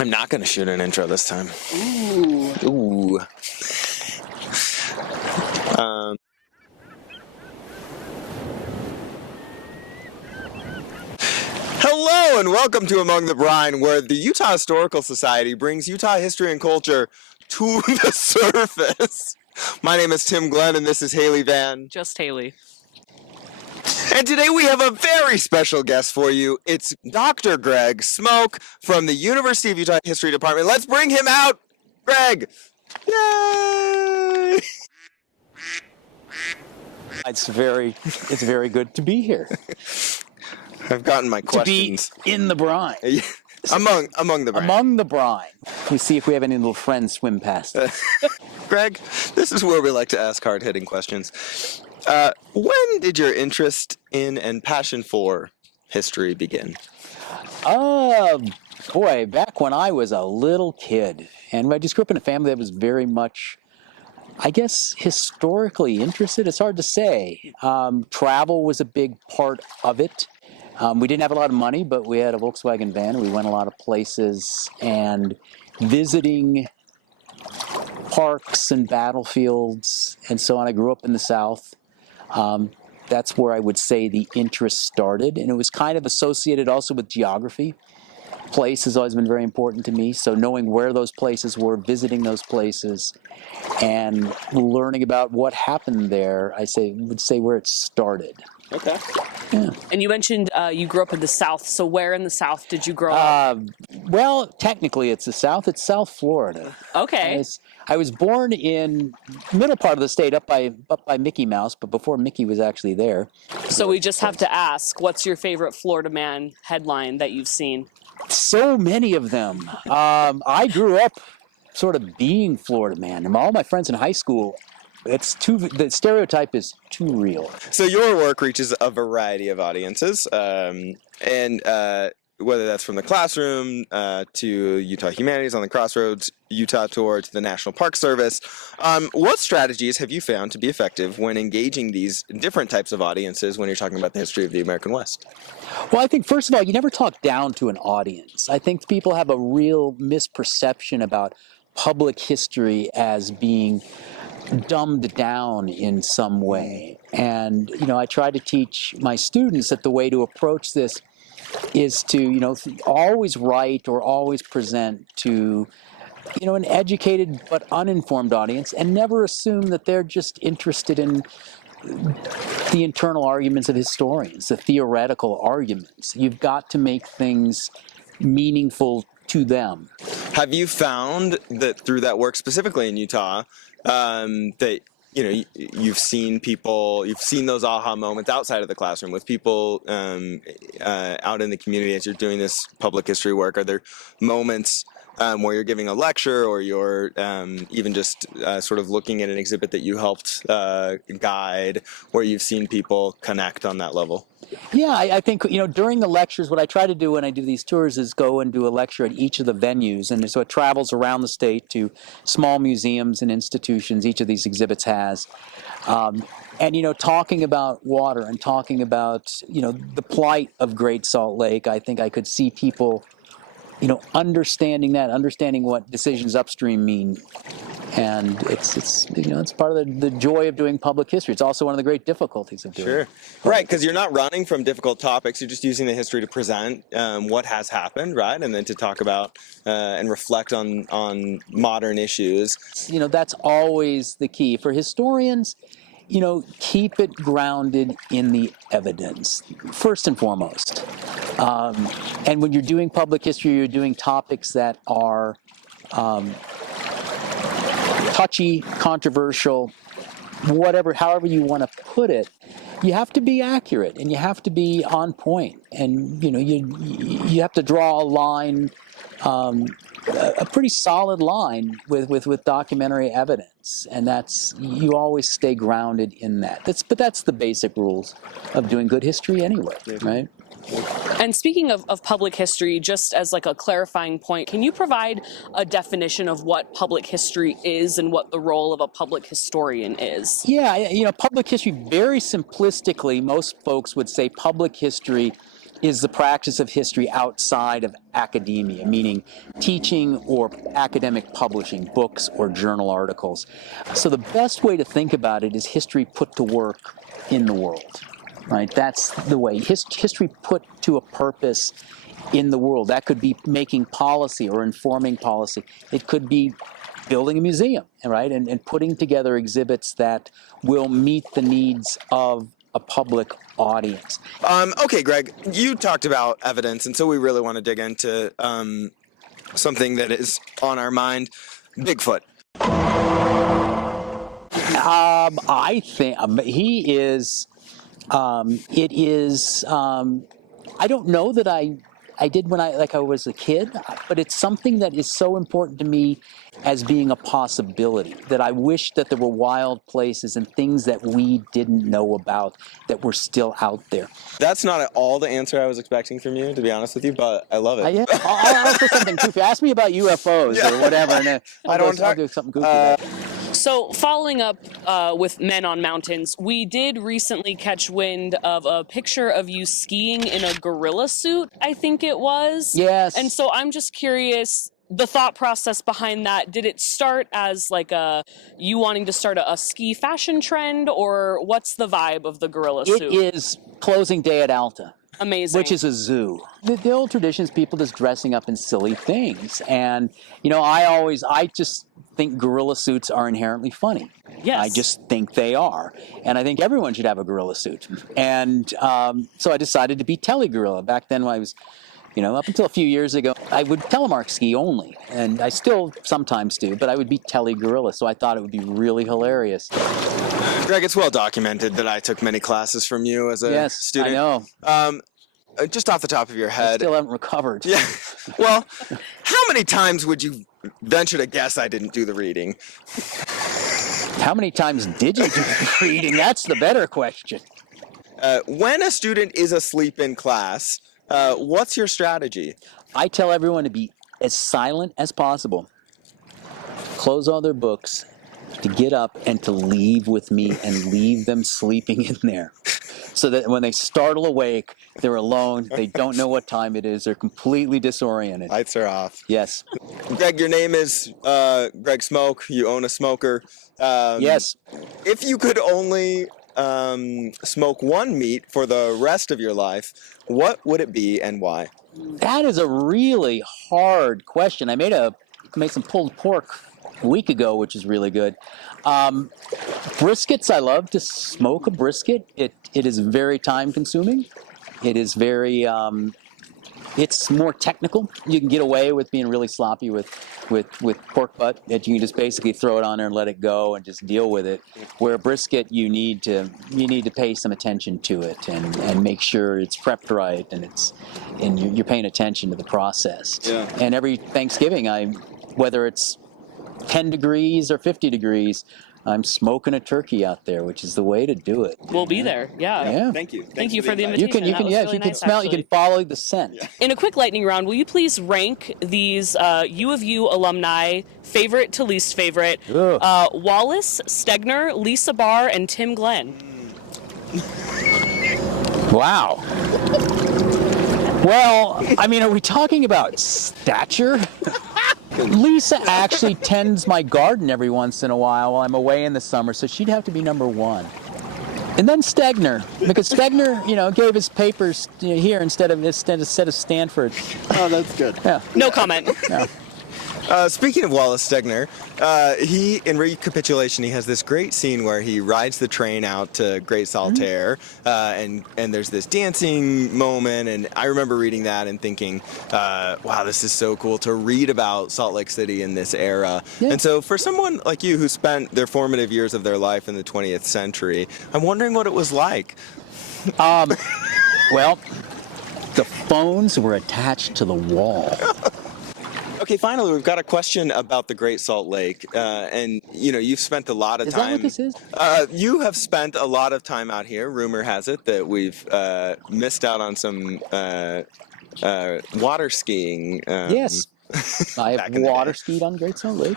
I'm not going to shoot an intro this time. Ooh. Ooh. Hello and welcome to Among the Brine, where the Utah Historical Society brings Utah history and culture to the surface. My name is Tim Glenn and this is Haille Van. Just Haille. And today we have a very special guest for you. It's Dr. Greg Smoak from the University of Utah History Department. Let's bring him out. Greg. Yay! It's very good to be here. I've gotten my questions. To be in the brine. Among the brine. Among the brine. We see if we have any little friends swim past us. Greg, this is where we like to ask hard-hitting questions. When did your interest in and passion for history begin? Boy, back when I was a little kid. And I just grew up in a family that was very much, I guess, historically interested. It's hard to say. Travel was a big part of it. We didn't have a lot of money, but we had a Volkswagen van. We went a lot of places and visiting parks and battlefields and so on. I grew up in the South. That's where I would say the interest started. And it was kind of associated also with geography. Place has always been very important to me. So knowing where those places were, visiting those places, and learning about what happened there, would say where it started. Okay. Yeah. And you mentioned you grew up in the South. So where in the South did you grow up? Well, technically it's the South. It's South Florida. Okay. I was born in middle part of the state, up by Mickey Mouse, but before Mickey was actually there. So we just have to ask, what's your favorite Florida Man headline that you've seen? So many of them. I grew up sort of being Florida Man. And all my friends in high school, the stereotype is too real. So your work reaches a variety of audiences, and whether that's from the classroom to Utah Humanities on the Crossroads Utah Tour to the National Park Service. What strategies have you found to be effective when engaging these different types of audiences when you're talking about the history of the American West? Well, I think, first of all, you never talk down to an audience. I think people have a real misperception about public history as being dumbed down in some way. And, I try to teach my students that the way to approach this is to, always write or always present to, an educated but uninformed audience, and never assume that they're just interested in the internal arguments of historians, the theoretical arguments. You've got to make things meaningful to them. Have you found that through that work specifically in Utah, that you've seen those aha moments outside of the classroom with people out in the community as you're doing this public history work? Are there moments where you're giving a lecture or you're even just sort of looking at an exhibit that you helped guide where you've seen people connect on that level? Yeah, I think, during the lectures, what I try to do when I do these tours is go and do a lecture at each of the venues. And so it travels around the state to small museums and institutions each of these exhibits has. And, talking about water and talking about, the plight of Great Salt Lake, I think I could see people, understanding what decisions upstream mean. And it's part of the joy of doing public history. It's also one of the great difficulties of doing it. Sure. Right, because you're not running from difficult topics. You're just using the history to present what has happened, right? And then to talk about and reflect on modern issues. That's always the key. For historians, keep it grounded in the evidence, first and foremost. And when you're doing public history, you're doing topics that are touchy, controversial, however you want to put it. You have to be accurate and you have to be on point, and you have to draw a line, a pretty solid line with documentary evidence, and you always stay grounded in that. That's the basic rules of doing good history anyway, right? And speaking of public history, just as like a clarifying point, can you provide a definition of what public history is and what the role of a public historian is? Yeah, public history, very simplistically, most folks would say public history is the practice of history outside of academia, meaning teaching or academic publishing, books or journal articles. So the best way to think about it is history put to work in the world, right? That's the way. History put to a purpose in the world. That could be making policy or informing policy. It could be building a museum, right? And putting together exhibits that will meet the needs of a public audience. Okay, Greg, you talked about evidence, and so we really want to dig into something that is on our mind, Bigfoot. I think he is, it is, I don't know that I did when I was a kid, but it's something that is so important to me as being a possibility, that I wish that there were wild places and things that we didn't know about that were still out there. That's not at all the answer I was expecting from you, to be honest with you, but I love it. Yeah, I'll say something goofy. Ask me about UFOs or whatever, and I'll do something goofy. So following up with Men on Mountains, we did recently catch wind of a picture of you skiing in a gorilla suit, I think it was. Yes. And so I'm just curious, the thought process behind that, did it start as like you wanting to start a ski fashion trend, or what's the vibe of the gorilla suit? It is closing day at Alta. Amazing. Which is a zoo. The old tradition is people just dressing up in silly things. And, I just think gorilla suits are inherently funny. Yes. I just think they are. And I think everyone should have a gorilla suit. And so I decided to be tele-gorilla. Back then when I was, up until a few years ago, I would telemark ski only. And I still sometimes do, but I would be tele-gorilla. So I thought it would be really hilarious. Greg, it's well documented that I took many classes from you as a student. Yes, I know. Just off the top of your I head. still haven't recovered. Yeah. Well, how many times would you venture to guess I didn't do the reading? How many times did you do the reading? That's the better question. When a student is asleep in class, what's your strategy? I tell everyone to be as silent as possible, close all their books, to get up and to leave with me and leave them sleeping in there. So that when they startle awake, they're alone, they don't know what time it is, they're completely disoriented. Lights are off. Yes. Greg, your name is Greg Smoak. You own a smoker. Yes. If you could only smoke one meat for the rest of your life, what would it be and why? That is a really hard question. I made some pulled pork a week ago, which is really good. Briskets, I love to smoke a brisket. It is very time consuming. It is very, it's more technical. You can get away with being really sloppy with pork butt, that you can just basically throw it on there and let it go and just deal with it. Where a brisket, you need to pay some attention to it and make sure it's prepped right and you're paying attention to the process. Yeah. And every Thanksgiving, whether it's 10 degrees or 50 degrees, I'm smoking a turkey out there, which is the way to do it. We'll be there. Yeah. Thank you. Thank you for the invite. invitation. You can That was really nice, smell, actually. you can follow the scent. Yeah. In a quick lightning round, will you please rank these U of U alumni, favorite to least favorite? Wallace, Stegner, Lisa Barr, and Tim Glenn. Wow. Well, I mean, are we talking about stature? Lisa actually tends my garden every once in a while I'm away in the summer, so she'd have to be number one. And then Stegner, because Stegner, gave his papers here instead of Stanford. Oh, that's good. Yeah. No comment. Yeah. Speaking of Wallace Stegner, he, in recapitulation, he has this great scene where he rides the train out to Great Saltaire, and there's this dancing moment, and I remember reading that and thinking, wow, this is so cool to read about Salt Lake City in this era. Yeah. And so for someone like you who spent their formative years of their life in the 20th century, I'm wondering what it was like. Well, the phones were attached to the wall. Okay, finally, we've got a question about the Great Salt Lake, and you've spent a lot of Is time. that what this is? You have spent a lot of time out here. Rumor has it that we've missed out on some water skiing. Yes. I have back in the water day. skied on Great Salt Lake.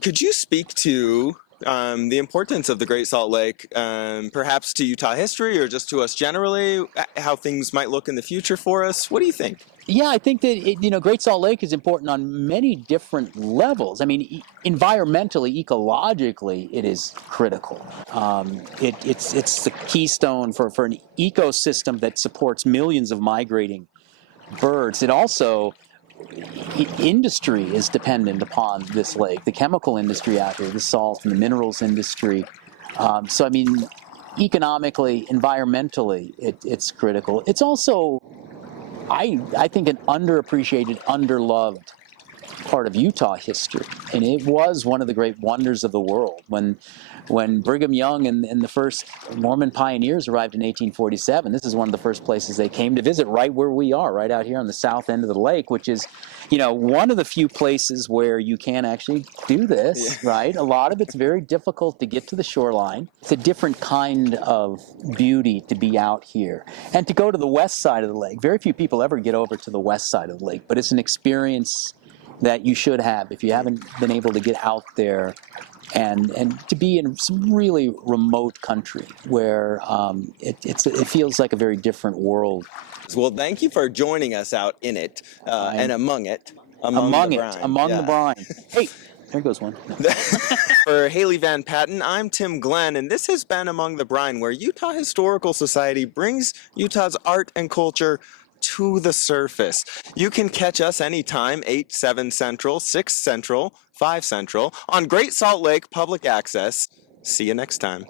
Could you speak to the importance of the Great Salt Lake, perhaps to Utah history or just to us generally, how things might look in the future for us? What do you think? Yeah, I think that Great Salt Lake is important on many different levels. I mean, environmentally, ecologically, it is critical. It's the keystone for an ecosystem that supports millions of migrating birds. It also industry is dependent upon this lake. The chemical industry out here, the salt and the minerals industry. So I mean, economically, environmentally, it's critical. It's also I think an underappreciated, underloved part of Utah history, and it was one of the great wonders of the world. When Brigham Young and the first Mormon pioneers arrived in 1847, this is one of the first places they came to visit, right where we are, right out here on the south end of the lake, which is, one of the few places where you can actually do this, right? A lot of it's very difficult to get to the shoreline. It's a different kind of beauty to be out here. And to go to the west side of the lake, very few people ever get over to the west side of the lake, but it's an experience that you should have if you haven't been able to get out there and to be in some really remote country where it feels like a very different world. Well, thank you for joining us out in it and among it. Among the brine. Hey, there goes one. For Haille VanPatten, I'm Tim Glenn, and this has been Among the Brine, where Utah Historical Society brings Utah's art and culture to the surface. You can catch us anytime, 8, 7 Central, 6 Central, 5 Central, on Great Salt Lake Public Access. See you next time.